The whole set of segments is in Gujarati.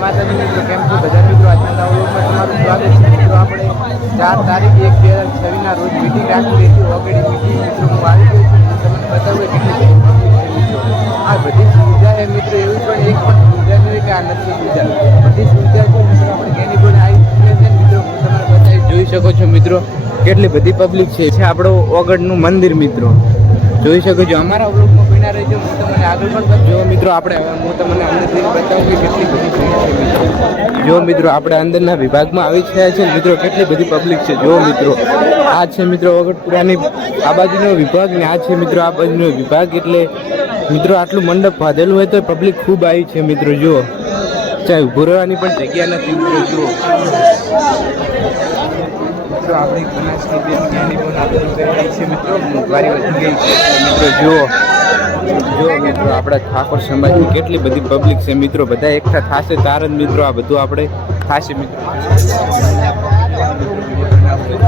માતાજી મિત્રો કેમ છો બધા મિત્રો, આજના વ્લોગમાં તમારું સ્વાગત છે. મિત્રો, આપણે ચાર તારીખ એક બે હજાર છવ્વીસના રોજ મીટિંગ રાખી હતી ઓગળી મીટિંગ મિત્રો હું આવી ગયો છું. તમને બતાવું કેટલી આ બધી સુવિધા એ મિત્રો, એવી પણ એક પણ સુવિધા નહીં કે આ નથી સુવિધા. બધી સુવિધા છે મિત્રો, આપણે કેની પણ આવી સુવિધા છે મિત્રો, હું તમને બતાવી જોઈ શકો છો મિત્રો, કેટલી બધી પબ્લિક છે. આપણો ઓગળનું મંદિર મિત્રો. જોઈ શકો છો. અમારા વ્લોગમાં બન્યા રહેજો. આગળ પણ જો મિત્રો આપણે, હું તમને અંદરથી બતાવું કે કેટલી બધી છે જો મિત્રો આપણે અંદરના વિભાગમાં આવી થયા છે, મિત્રો કેટલી બધી પબ્લિક છે. જો મિત્રો, આ છે મિત્રો વગટપુરાની આ બાજુનો વિભાગ ને આ છે મિત્રો આ બાજુનો વિભાગ એટલે મિત્રો આટલું મંડપ બાંધેલું હોય તો પબ્લિક ખૂબ આવી છે મિત્રો, જુઓ. ચાહે ઊભું રહેવાની પણ જગ્યા નથી મિત્રો, જુઓ. મિત્રો, આપણી બનાસની બેન જ્ઞાની પણ આપણે છે મિત્રો, મોંઘવારી વધી ગઈ છે. મિત્રો, જુઓ. જો મિત્રો આપણા ઠાકોર સમાજની કેટલી બધી પબ્લિક છે મિત્રો બધા એકઠા થશે તાર જ મિત્રો આ બધું આપણે થશે મિત્રો.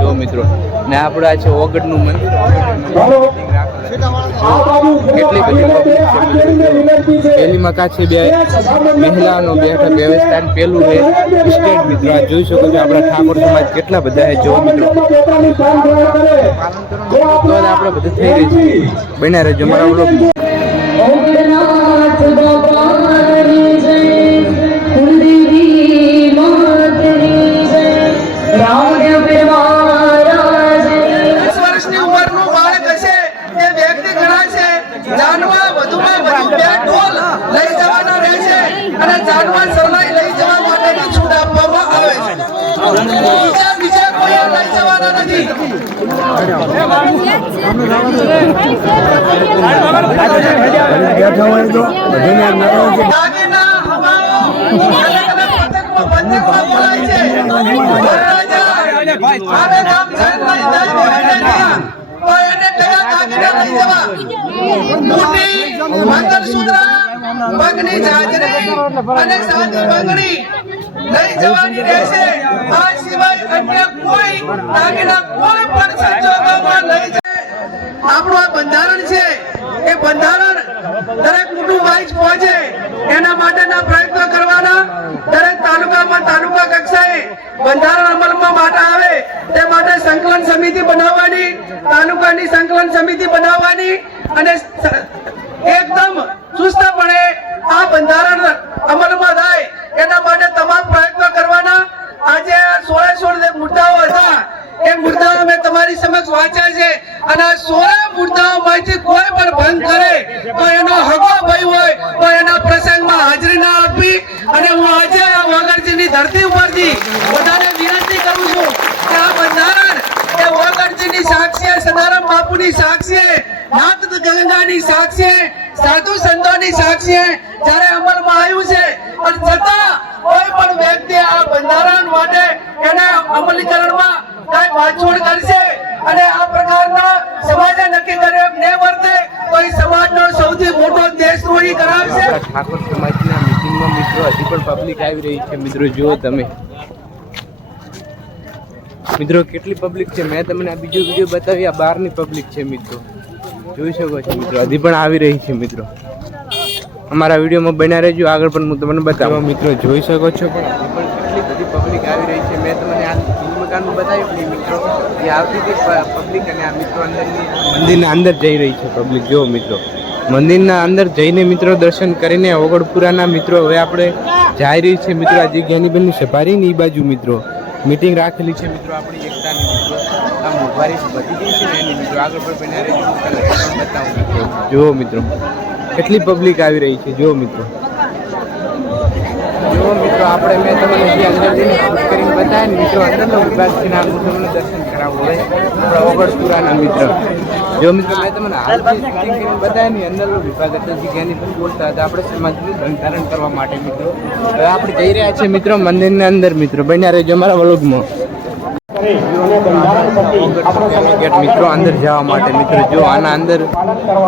જો મિત્રો ને આપણે આ છે ઓગડનું મંદિર. કેટલી બધી public છે. છે બે મહિલાનો બેઠા વ્યવસ્થાન પેલું છે. સ્ટેટ મિત્રો આ જોઈ શકો છો આપણા ઠાકોર સમાજ કેટલા બધા છે જો મિત્રો. આપણે બધું થઈ રહી છે. બન્યા રહેજો મારા લઈ જવા? બુટી, મંગળસૂત્ર, પગની જાજરી અને સાદી બંગડી લઈ જવાની રહેશે. આ સિવાય અન્ય કોઈ દાગીના કોઈ પણ સંજોગોમાં લઈ આપણું આ બંધારણ છે. એ બંધારણ દરેક કુટુંબ વાઇઝ પહોંચે. એના માટેના પ્રયત્નો કરવાના. દરેક તાલુકામાં તાલુકા કક્ષાએ બંધારણ અમલમાં માટે આવે. તે માટે સંકલન સમિતિ બનાવવાની, તાલુકાની સંકલન સમિતિ બનાવવાની અને એકદમ ચુસ્તપણે આ બંધારણ અમલમાં થાય. એના માટે તમામ પ્રયત્નો કરવાના. આજે સોળે સોળ મુદ્દાઓ હતા, એ મુદ્દાઓ અમે તમારી સમક્ષ વાંચ્યા છે. અને આ સોળે મુદ્દાઓમાંથી કોઈ પણ ભંગ કરે તો એનો હગો ભાઈ હોય તો એના પ્રસંગમાં હાજરી ના આપી. અને હું આજે આ વગરજીની ધરતી ઉપરથી બધાને વિનંતી કરું છું કે આ બંધારણ, એ વગરજીની સાક્ષીએ, સદારામ બાપુની સાક્ષી નાથ ગંગાની સાક્ષીએ, સાધુ સંતોની સાક્ષીએ જ્યારે અમલમાં આવ્યું છે. અને છતાં પણ આ બંધારણ માટે એને અમલીકરણમાં કઈ બાછોડ કરશે અને આ પ્રકારના સમાજે નક્કી કરે ને વર્તે તો એ સમાજનો સૌથી મોટો દેશદ્રોહી કરાવશે. ઠાકોર સમાજના મિટિંગમાં મિત્રો હજી પણ પબ્લિક આવી રહી છે. મિત્રો જુઓ તમે. મિત્રો કેટલી પબ્લિક છે? મેં તમને આ બીજો વીડિયો બતાવી. આ બહારની પબ્લિક છે મિત્રો. જોઈ શકો છો મિત્રો. હજી પણ આવી રહી છે મિત્રો. અમારા વિડીયોમાં બન્યા રહેજો. આગળ પણ હું તમને બતાવું. મિત્રો જોઈ શકો છો પણ બધી પબ્લિક આવી રહી છે. મેં તમને આ મકાનનું બતાવ્યું નહીં મિત્રો. એ આવતી હતી પબ્લિક અને આ મિત્રો અંદરની મંદિરના અંદર જઈ રહી છે પબ્લિક જુઓ મિત્રો. મંદિરના અંદર જઈને મિત્રો દર્શન કરીને ઓગળપુરાના મિત્રો હવે આપણે જઈ રહી છે મિત્રો. આજે જ્ઞાનીબેનની સભારીની એ બાજુ મિત્રો. મિટિંગ રાખેલી છે મિત્રો આપણી એકતાની મિત્રો. આ મોંઘવારી વધી ગઈ છે ને એની મિત્રો. આગળ પણ બન્યા રહી બતાવું મિત્રો. જુઓ મિત્રો. કેટલી પબ્લિક આવી રહી છે. જુઓ મિત્રો. જો મિત્રો, આપણે મેં તમને જે અંદર જઈને કરીને બતાવ્યા મિત્રો અંદરનો વિભાગ છે હું તમને દર્શન કરાવવું હોય, આપણા ઓગળપુરાના મિત્ર. જો મિત્રો, મેં તમને હાલ કરીને બતાવ્યા ને અંદરનો વિભાગ હતો જગ્યાની પણ બોલતા હતા, આપણે સમાજનું બંધારણ કરવા માટે મિત્રો. હવે આપણે જઈ રહ્યા છીએ મિત્રો મંદિરના અંદર, મિત્રો. બન્યા રહેજો મારા વલોગમાં. ગેટ મિત્રો અંદર જવા માટે. મિત્રો જો આના અંદર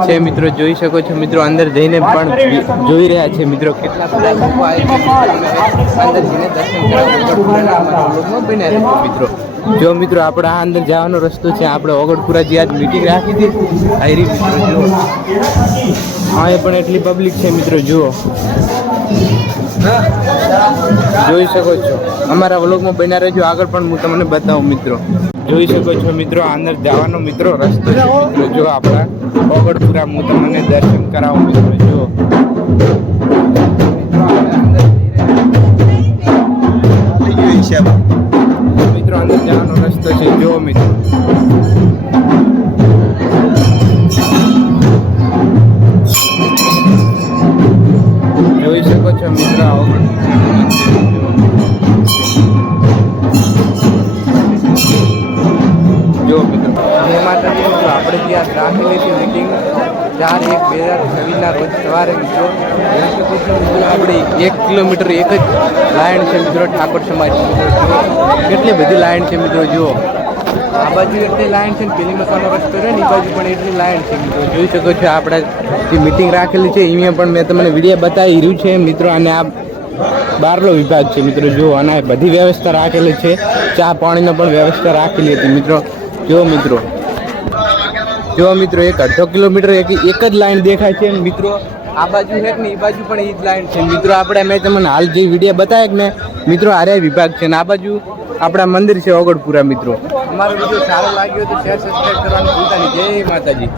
છે મિત્રો જોઈ શકો છો મિત્રો અંદર જઈને પણ જોઈ રહ્યા છે મિત્રો કેટલા અંદર જઈને દર્શન બન્યા મિત્રો. જો મિત્રો આપણે આ અંદર જવાનો રસ્તો છે આપણે ઓગળપુરા જે આજ મીટિંગ રાખી હતી. આયરી મિત્રો જુઓ. હા એ પણ એટલી પબ્લિક છે મિત્રો જુઓ. જોઈ શકો છો. અમારા વ્લોગમાં બન્યા રહેજો. આગળ પણ હું તમને બતાવું, મિત્રો. જોઈ શકો છો, મિત્રો, અંદર જવાનો મિત્રો રસ્તો છે. જો આપણા ઓગળપુરા હું તમને દર્શન કરાવું, મિત્રો, જો. મિત્રો, અંદર જવાનો રસ્તો છે. જો, મિત્રો. છો મિત્રો આ જો, મિત્રો જય મિત્રો આપણે ત્યાં રાખેલી હતી મિટિંગ ચાર એક, બે હજાર છવ્વીસના રોજ સવારે, મિત્રો, આપણે એક કિલોમીટર એક જ લાઈન છે, મિત્રો, ઠાકોર સમાજ. કેટલી બધી લાઈન છે, મિત્રો, જુઓ. આ બાજુ એટલી લાઈન છે પેલી મસાલો રસ્તો એ બાજુ પણ એટલી લાઈન છે. જોઈ શકો છો આપણે જે મિટિંગ રાખેલી છે અહીંયા પણ મેં તમને વીડિયો બતાવી રહ્યું છે, મિત્રો. અને આ બારલો વિભાગ છે, મિત્રો. જો અને બધી વ્યવસ્થા રાખેલી છે. ચા પાણીનો પણ વ્યવસ્થા રાખેલી હતી, મિત્રો. જો મિત્રો. જો, મિત્રો, એક અડધો કિલોમીટર એક જ લાઈન દેખાય છે, મિત્રો. આ બાજુ છે ને એ બાજુ પણ એ જ લાઈન છે. મિત્રો, આપણે, મેં તમને હાલ જે વીડિયો બતાવ્યા કે ને મિત્રો, આર્ય વિભાગ છે ને આ બાજુ આપણા મંદિર છે ઓગળપુરા, મિત્રો. અમારો વીડિયો સારો લાગ્યો તો શેર સબસ્ક્રાઈબ કરવાનું ભૂલતા નહીં. જય માતાજી.